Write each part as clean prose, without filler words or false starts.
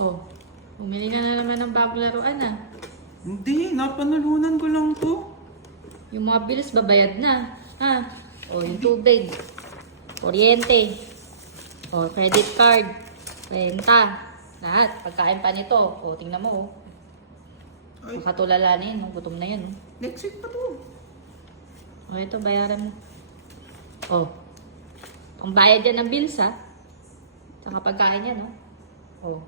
Oh, bumili ka na naman ng bagong laruan ah. Hindi, napanalunan ko lang to. Yung mga bills babayad na. Ha? O, yung tubig. Kuryente. O, credit card. Renta. Lahat. Pagkain pa nito. O, tingnan mo. Oh. Ay, Makatulala na yun. Oh. Gutom na yan. Oh. next week pa to. O, ito. Bayaran mo. O. Ang bayad yan ng bills ha. Saka pagkain yan. Oh. O.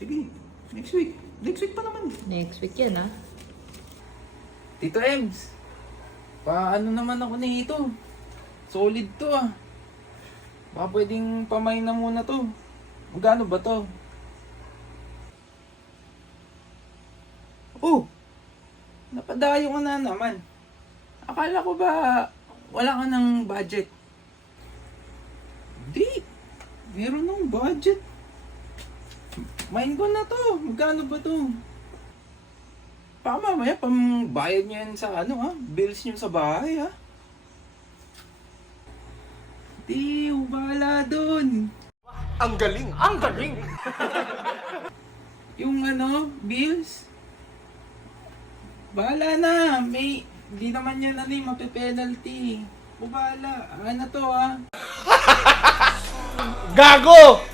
Sige, next week. Next week pa naman. Next week yan ha. Tito Ems, paano naman ako nito? Solid to ah. Baka pwedeng pamain na muna to. Magkano ba to? Oh! Napadayo ka na naman. Akala ko ba wala ka ng budget? Hindi. Meron ng budget. Main ko na to. Magkano ba to? Baka mamaya pambayad niyo yan sa ano ha? Bills niyo sa bahay ha? Di, bahala dun. Ang galing! Ang galing! Yung ano, bills. Bahala na. May, di naman yan ano yung mape-penalty. Bahala. Ano to ha? Gago!